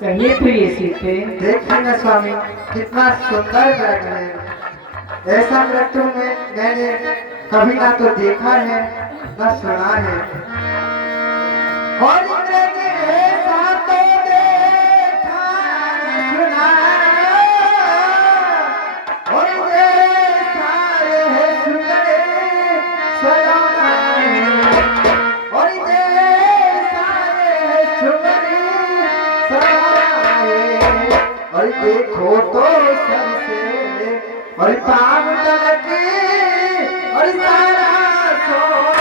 कहिए तो ये सीखे। देखिए ना स्वामी, कितना सुंदर लग रहे हैं। ऐसा नृत्य में मैंने कभी ना तो देखा है ना सुना है। और इंद्र की ऐसा तो देखा न सुना, और ये सारे सुंदर सलाम, और ये सारे सुंदर और देखो तो सबसे और पाव लगे और सारा सोना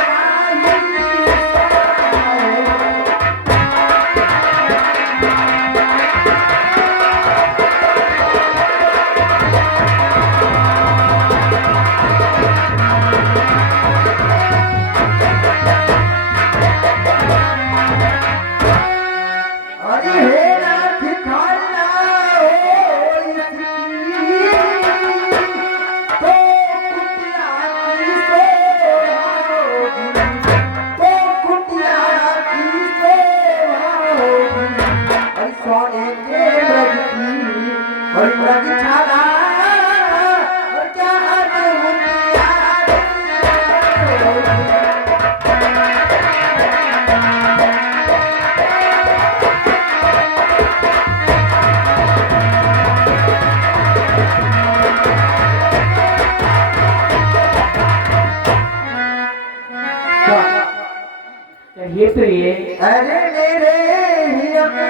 कहिए तो ये। अरे मेरे ही अपने,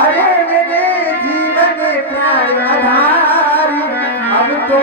अरे मेरे जीवन प्राण आधार, अब तो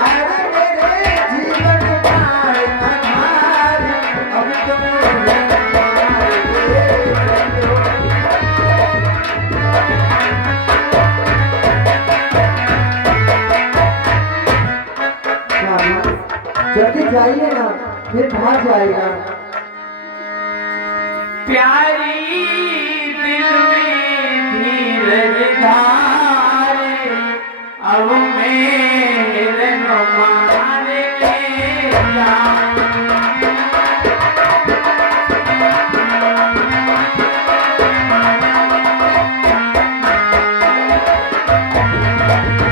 अरे मेरे जीवन का आधार अब तुम जल्दी जाइए ना, फिर भाग जाएगा। प्यारी दिल में धीरज धारे, अब मेरे मारे जा।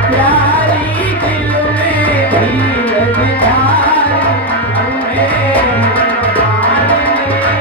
प्यारी दिल में धीरज धारे, अब मेरे मारे जा।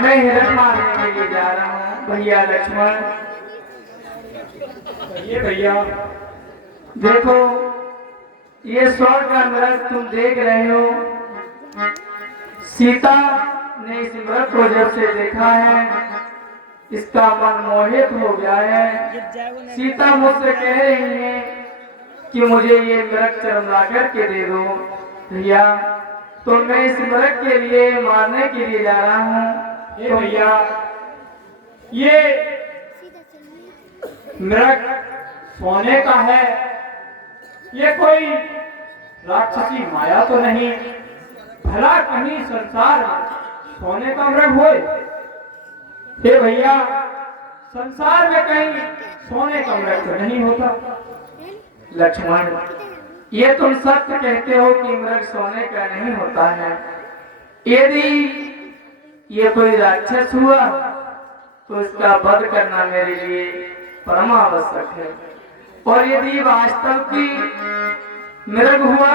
मैं हिरण मारने के लिए जा रहा हूँ भैया लक्ष्मण। ये भैया देखो ये स्वर्ग का मृग तुम देख रहे हो। सीता ने इस मृग को जब से देखा है इसका मन मोहित हो गया है। सीता मुझसे कह रही है कि मुझे ये मृग चरमला करके दे दो भैया। तो मैं इस मृग के लिए मारने के लिए जा रहा हूँ। ये भैया ये मृग सोने का है, ये कोई राक्षसी माया तो नहीं। भला कहीं संसार में सोने का मृग होए? हे भैया संसार में कहीं सोने का मृग तो नहीं होता। लक्ष्मण ये तुम सत्य कहते हो कि मृग सोने का नहीं होता है। यदि ये कोई राक्षस हुआ तो इसका वध करना मेरे लिए परम आवश्यक है, और यदि वास्तव की मृग हुआ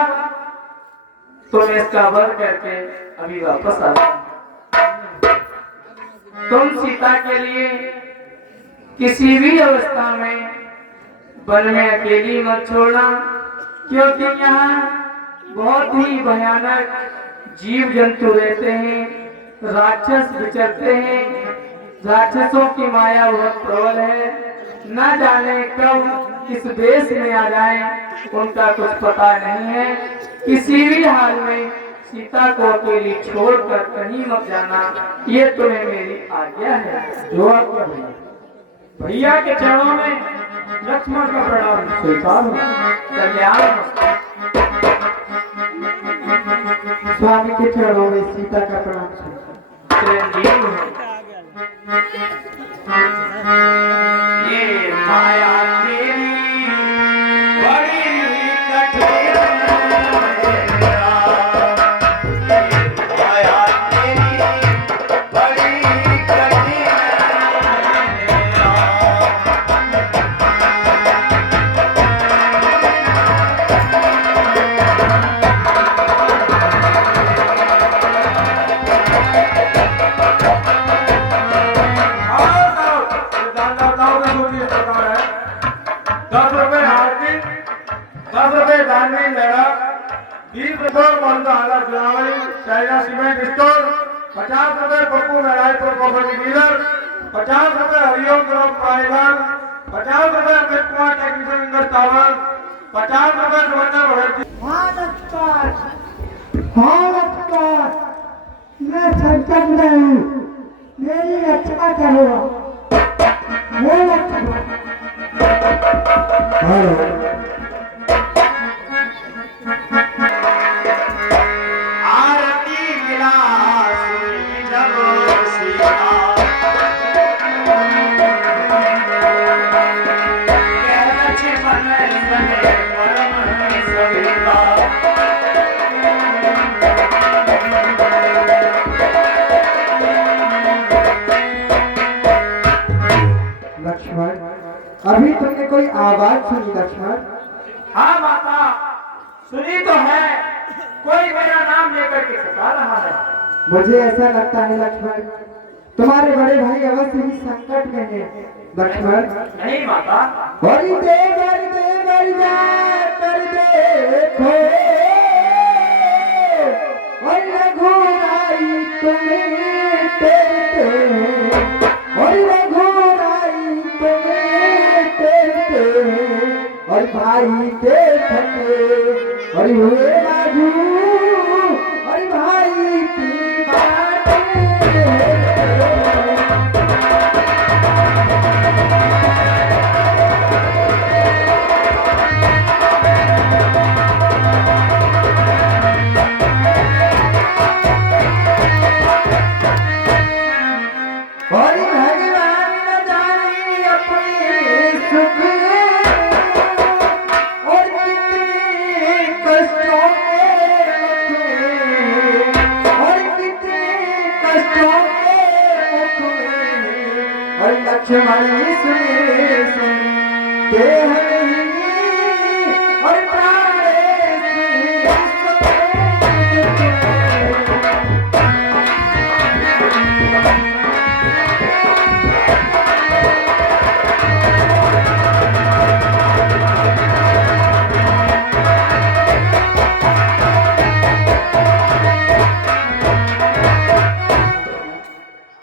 तो मैं इसका वध करके अभी वापस आ जाऊं। तुम सीता के लिए किसी भी अवस्था में वन में अकेली मत छोड़ना, क्योंकि यहाँ बहुत ही भयानक जीव जंतु रहते हैं, राक्षस विचरते हैं। राक्षसों की माया बहुत प्रबल है, न जाने कब किस वेश में आ जाए उनका कुछ पता नहीं है। किसी भी हाल में सीता को अकेली छोड़कर कहीं मत जाना, ये तुम्हें मेरी आज्ञा है। जो आपका भैया भैया के चरणों में लक्ष्मण का प्रणाम स्वीकार हो। कल्याण स्वामी के चरणों में सीता का प्रणाम स्वीकार। चिरंजीव हो। ये माया तेरी बड़ी कठिन सीमेंट स्टोर 50 रुपए पप्पू नारायणपुर प्रॉपर्टी डीलर 50 रुपए हरिओम ग्रुप प्राइवेट 50 रुपए अमित कुमार टेक्निकल इंडर टावर 50 रुपए सुवर्णा भगत। हाँ नमस्कार, हाँ नमस्कार, मैं संकट में हूँ, मेरी रक्षा करो। वो लक्ष्मण, अभी तुमने कोई आवाज सुनी लक्ष्मण? हाँ माता, सुनी तो है, कोई मेरा नाम लेकर के सता रहा है। मुझे ऐसा लगता है लक्ष्मण, तुम्हारे बड़े भाई अवश्य ही संकट में हैं। लक्ष्मण नहीं माता, बड़ी देर बड़ी जा कर देखो, और रघुराई तुम्हें तेरे, और रघुराई तुम्हें तेरे, और भाई के थके, और हुए राजू, और भाई की बातें। और भगवान न जाने अपने सुख, और कितने कष्टों में मुख, और कितने कष्टों में मुख, और लक्ष्मण सुने सुन देह नहीं, और प्राणे सुने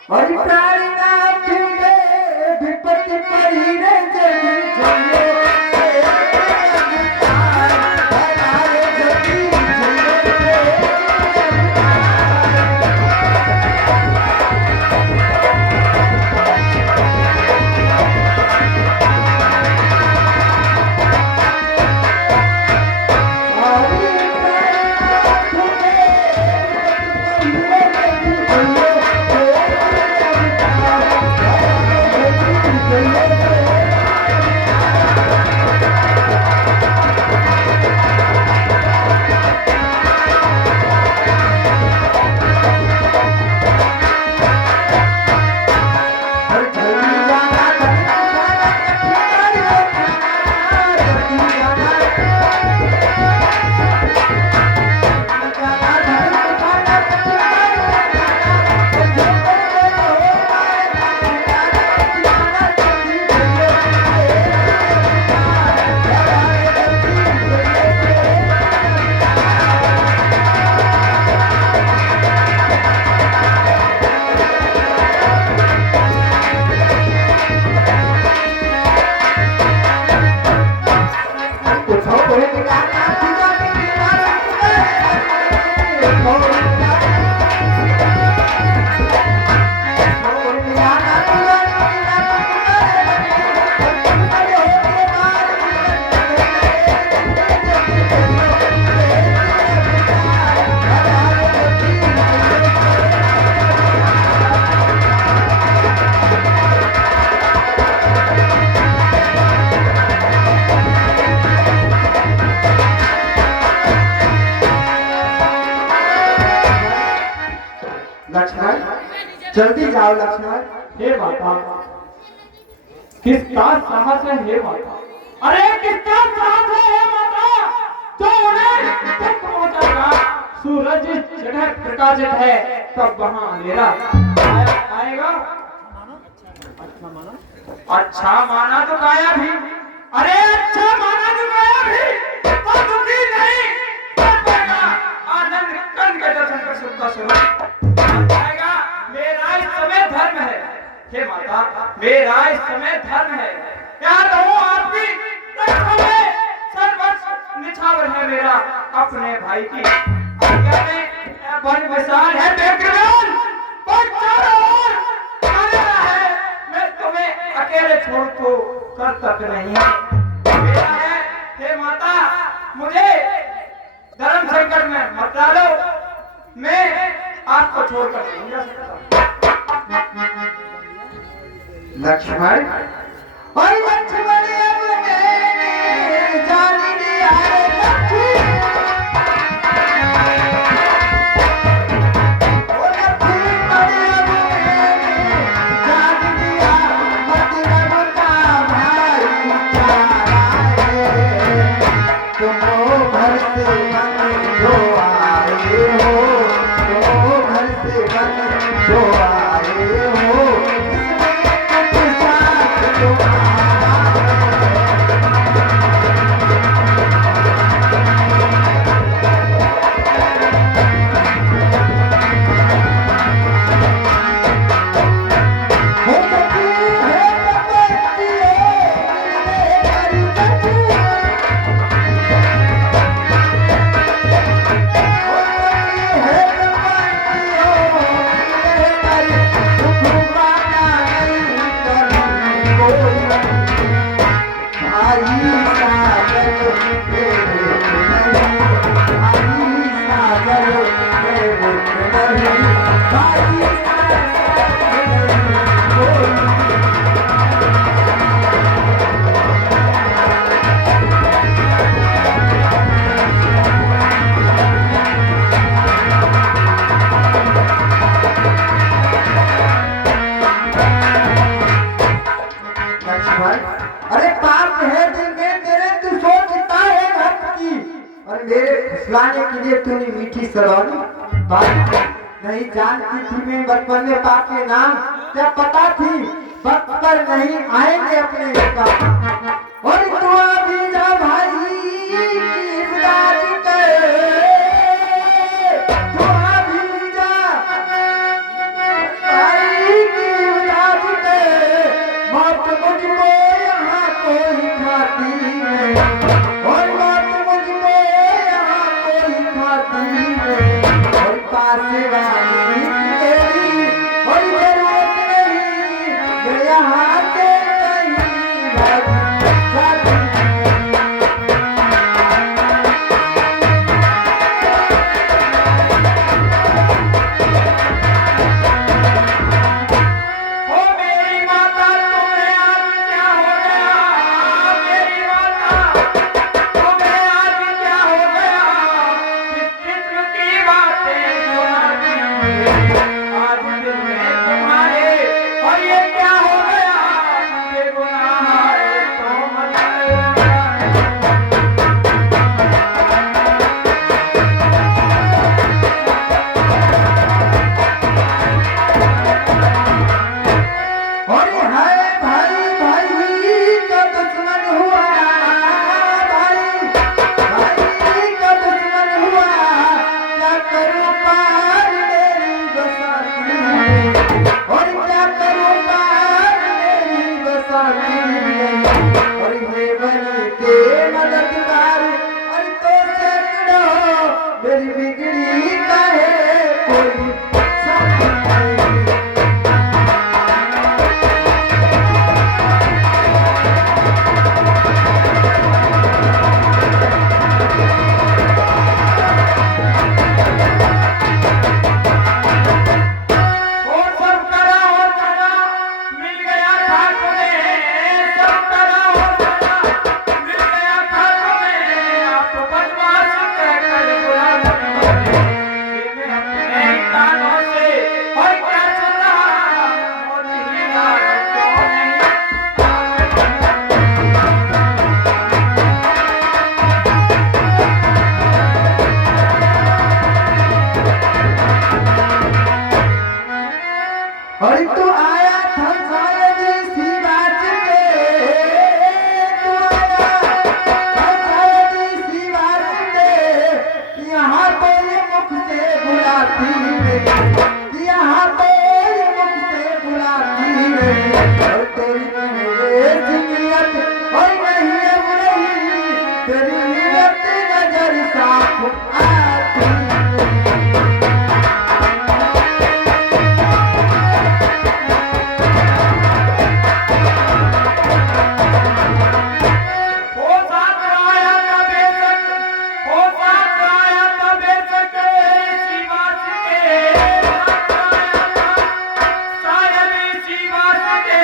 और प्राणनाथ में विपत्ति पड़ी रे जग जयो, हमारे जगी जयो। जल्दी जाओ लक्ष्मण। हे माता, किसका साहस है हे माता? अरे किसका साहस है हे माता, जो उन्हें तक पहुंचाएगा? सूरज जगह प्रकाशित है, तब वहां अंधेरा आएगा। अच्छा माना तो काया भी, अरे अच्छा माना तो काया भी, तो दुखी नहीं कर पाएगा। आनंद कण के दर्शन कर सुख का स्वरूप आएगा। मेरा इस समय धर्म है हे माता, मेरा इस समय धर्म है। क्या कहूं आपकी सर्वस्व निछावर है मेरा अपने भाई की आज्ञा में। वन विशाल है बेकरार, पर चारों ओर अंधेरा है। मैं तुम्हें अकेले छोड़ तो कर तक नहीं मेरा है हे माता। मुझे धर्म संकट में मत डालो, मैं आपको छोड़कर नहीं जा सकता। लक्ष्मण और लक्ष्मण अब मैंने जान लिया है लक्ष्मण। ओ लक्ष्मण अब मैंने जान लिया, मतलब का भाईचारा है। तुम घर से बन जो आए हो, तुम घर से बन जो आए हो, अरे पाप है दिल में तेरे, तू सोचता है भक्त की, और मेरे फुसलाने के लिए तूने मीठी सलोनी बात नहीं जानती थी। मैं बचपन में पाप के नाम क्या पता थी, वक्त पर नहीं आएंगे अपने काम। और तू अभी जा भाई की इमदाद कर, तू अभी जा भाई की इमदाद कर। मौत मुझको यहाँ कोई खाती है, और मौत मुझको यहाँ कोई खाती है। और पास वाली तेरी और जरूरत नहीं, जो यहाँ से कहीं लग जाती है। आया था शायद इसी बात पे, तू आया था शायद इसी बात पे, यहाँ तो ये मुख से बुलाती नहीं, यहाँ तो ये मुख से बुलाती नहीं, और तेरी जिंदगियत कोई नहीं अब नहीं, तेरी नीयत नजर साफ आती हो साथ आया था बेशक, हो साथ आया था बेशक, इसी बात के साथ आया था, शायद इसी बात के,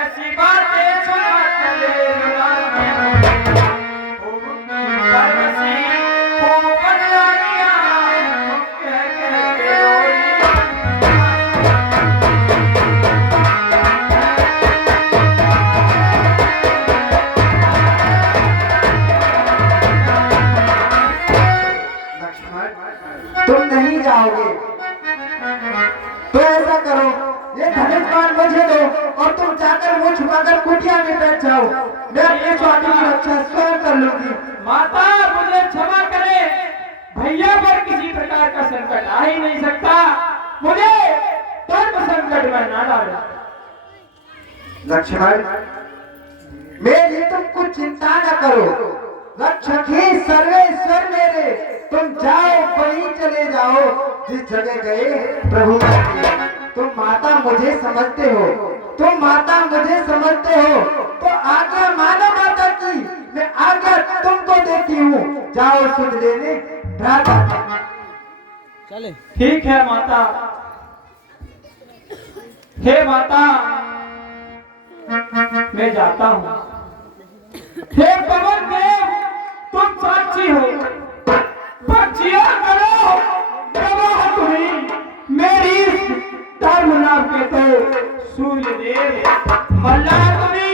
ऐसी बातें सुना करे खूब बरसी, खूब बदला दिया, कह कह के रोई। लक्ष्मण, तुम नहीं जाओगे तो ऐसा करो, ये धनुष बाण मुझे दो और तुम जाकर मुंह छुपाकर कुटिया में बैठ जाओ, मैं अपने स्वामी की रक्षा स्वयं कर लूंगी। माता मुझे क्षमा करे, भैया पर किसी प्रकार का संकट आ ही नहीं सकता, मुझे धर्म संकट में ना डालो। लक्ष्मण, मेरी तुम कुछ चिंता न करो, रक्षक ही सर्वेश्वर मेरे, तुम जाओ वहीं चले जाओ जिस जगह गए प्रभु ने। तुम माता मुझे समझते हो, तुम माता मुझे समझते हो, तो आज्ञा मानो माता की, मैं आज्ञा तुमको देती हूँ, जाओ सुध लेने भ्राता। ठीक है माता, हे माता मैं जाता हूँ। हे पवन देव तुम साक्षी हो, पक्षियों करो प्रवाह तुम्ही, मेरी धर्म नाम के तो सूर्य देव मल्लाह तुम्ही,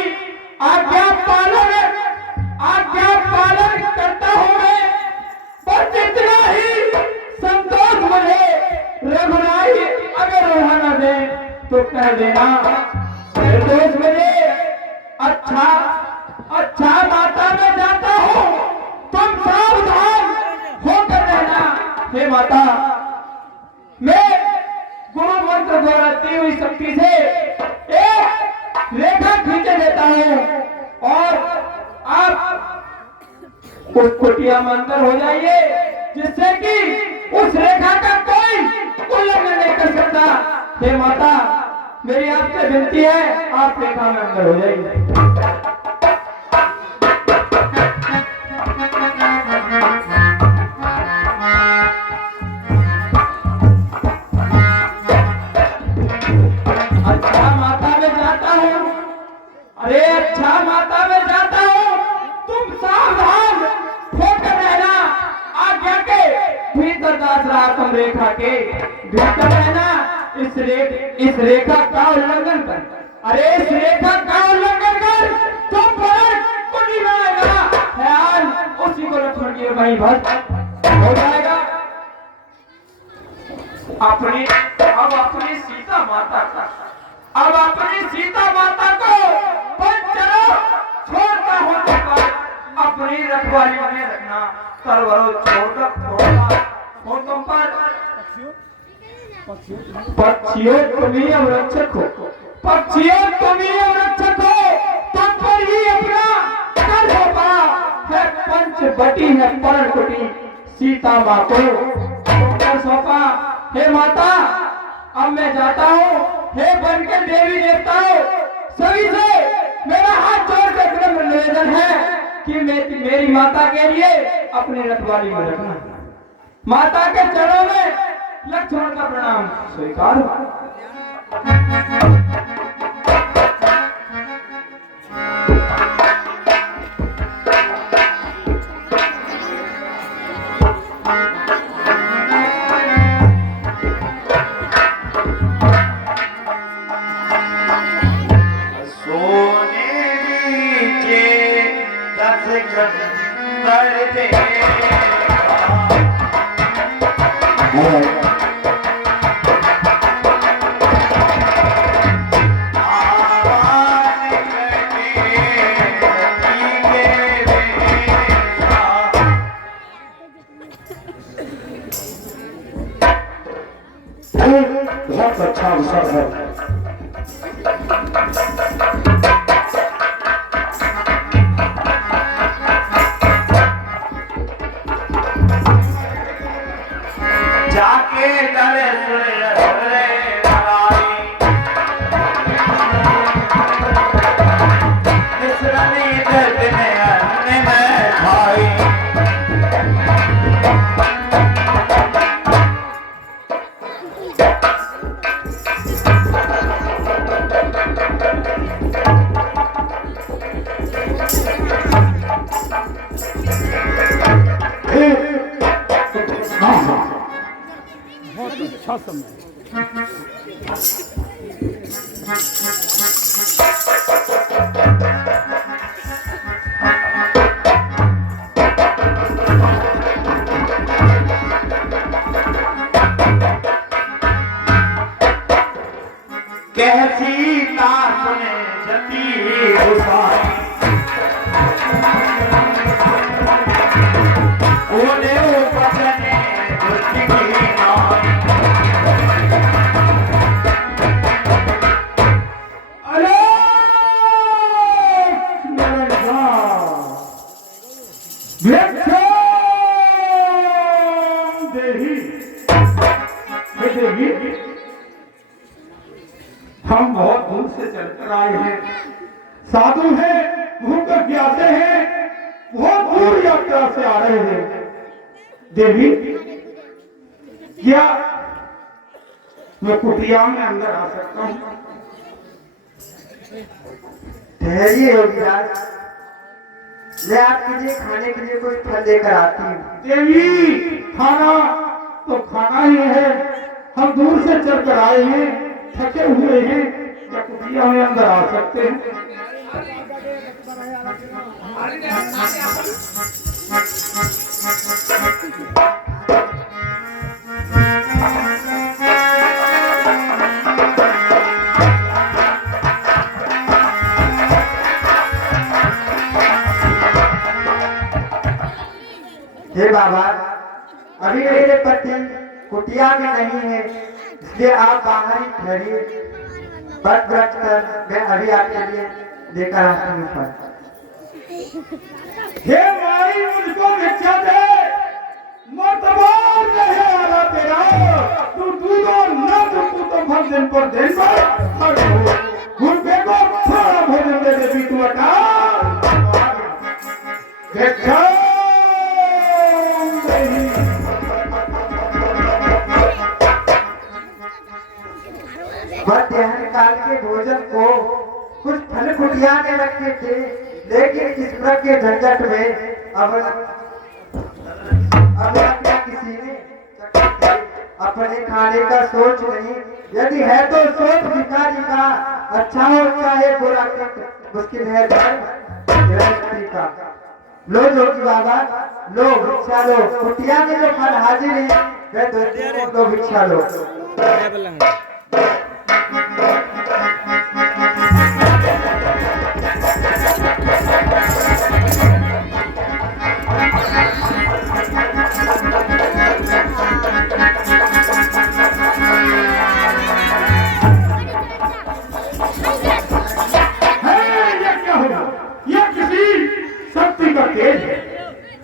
आज्ञा पालन करता हूँ मैं, पर जितना ही संतोष मुझे रघुनाई अगर रोहा न दे तो कह देना निर्दोष मुझे। अच्छा माता मैं जाता हूँ, तुम सावधान होकर रहना। हे माता मैं गुरु मंत्र द्वारा दी हुई शक्ति से एक रेखा खींचे देता हूँ और आप उस कुटिया में अंदर हो जाइए, जिससे कि उस रेखा का कोई उल्लंघन नहीं कर सकता। हे माता मेरी आपसे विनती है, आप रेखा में अंदर हो जाइए। अच्छा माता मैं जाता हूँ, अरे अच्छा माता मैं जाता हूँ, तुम सावधान होकर रहना, आज्ञा के भीतर दास रहा तुम रेखा के भीतर रहना, इस रेखा का उल्लंघन कर, अरे इस रेखा का उल्लंघन कर तुम पर कुटी में आएगा, ख्याल उसी को लक्ष्मण की वहीं भस्म हो जाएगा। अब अपनी सीता माता को पंचरो छोड़ता हूँ, अपनी रखवाली में रखना, तरवरों छोड़कर हो तुम पर। पक्षियों तुम्ही अब रक्षक हो, पक्षियों तुम्ही अब रक्षक हो, तुम पर ही अपना कर सौंपा है, पंचवटी है परण कुटी, सीता माँ को तुम कर सौंपा। हे माता अब मैं जाता हूँ, हे बन के देवी देवताओं सभी से मेरा हाथ जोड़ कर विनम्र निवेदन है कि मेरी माता के लिए अपनी रखवाली में रखना। माता के चरणों में लक्ष्मण का प्रणाम स्वीकार हो। कहती सुने जती हुसाई ओने ओ बचने दुष्ट की नाई अरे नरका व्यक्षम देही देही हम बहुत दूर से चलकर आए हैं, साधु हैं, भूख प्यासे हैं, बहुत दूर यात्रा से आ रहे हैं। देवी क्या मैं कुटिया में अंदर आ सकता हूँ? ठहरिए योगीराज, मैं आपके लिए खाने के लिए कुछ फल लेकर आती हूँ। देवी खाना तो खाना ही है, हम दूर से चलकर आए हैं, थके हुए हैं, क्या कुटिया में अंदर आ सकते हैं? हे बाबा, अभी मेरे पति कुटिया में नहीं है, इसलिए आप बाहर ही ठहरिए। बट कर मैं अभी आपके लिए लेकर आती हूँ फल। हे माई मुझको भिक्षा दे, मतबार रहे आला तेरा, तू दूधो न तू तो भर दिन पर दिन पर गुरबे को थोड़ा भोजन दे दे तू अटा भिक्षा बट यह काल के भोजन को कुछ फल कुटिया में रखे थे, लेकिन इस तरह के झंझट में अब क्या किसी ने अपने खाने का सोच नहीं। यदि है तो सोच भिखारी का, अच्छा हो चाहे बुरा, मुश्किल है गृहस्थी का। लो जोगी बाबा, लो भिक्षा लो, कुटिया में जो फल हाजिर है वह दो भिक्षा लो।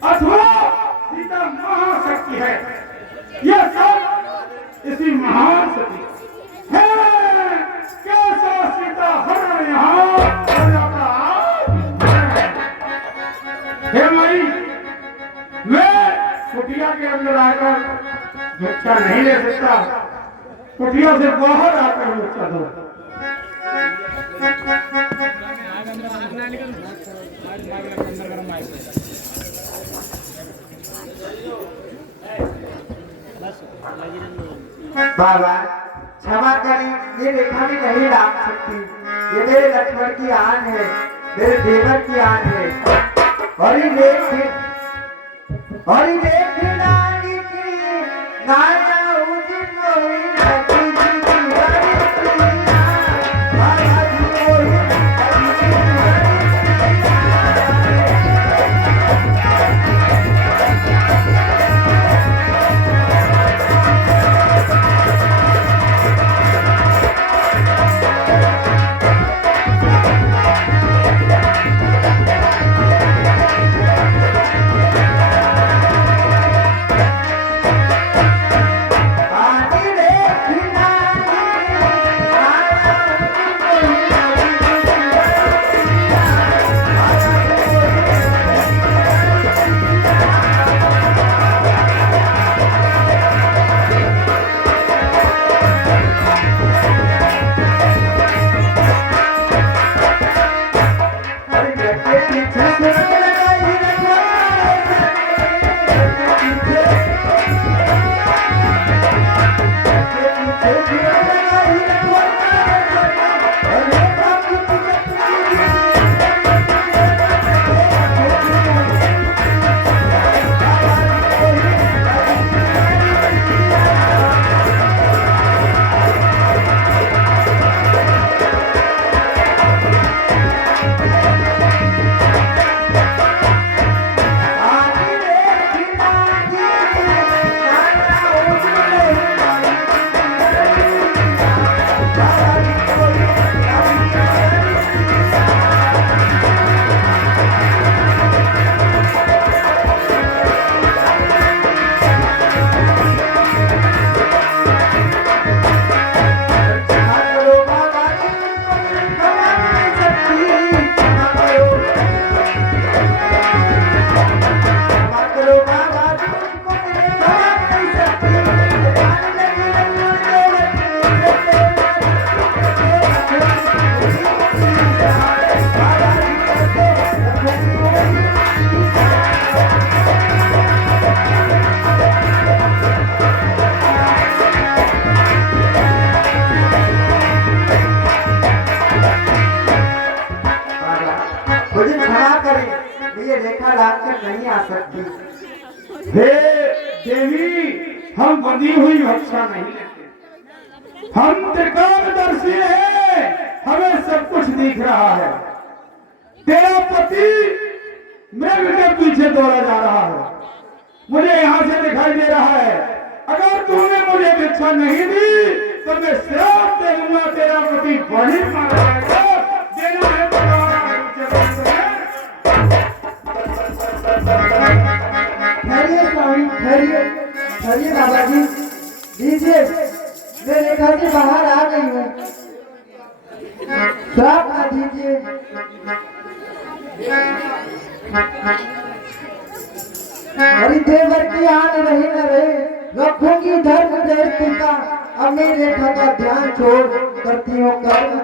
अथवा सीता महाशक्ति है, यह सब इसी महान सती है। कैसा सीता हरण यहाँ हे माई, मैं कुटिया के अंदर आकर भिक्षा नहीं ले सकता, कुटिया से बाहर आकर भिक्षा दो। बाबा क्षमा करें, ये रेखा भी नहीं डाल सकती, ये मेरे लक्ष्मण की आन है, मेरे देवर की आन है। और ये देख नानी की नाया उदित होई रखी जी रेखा लाकर नहीं आ सकती। हे देवी, हम बंधी हुई भक्षा नहीं लेते, हम त्रिकालदर्शी हैं, हमें सब कुछ दिख रहा है। तेरा पति मृग के पीछे दौड़ा जा रहा है, मुझे यहाँ से दिखाई दे रहा है। अगर तूने मुझे भिक्षा नहीं दी तो मैं श्राप दे दूंगा, तेरा पति बड़ी मार जाएगा। देना है तो ठहरिए स्वामी, ठहरिए, ठहरिए बाबा जी, दीजिए, मैं रेखा से बाहर आ गई हूँ, श्राप ना दीजिए। अरे देवर की आन रही न रहे, रखूंगी धर्म देश पिता, अब मैं रेखा का ध्यान छोड़ करती हूँ कर्म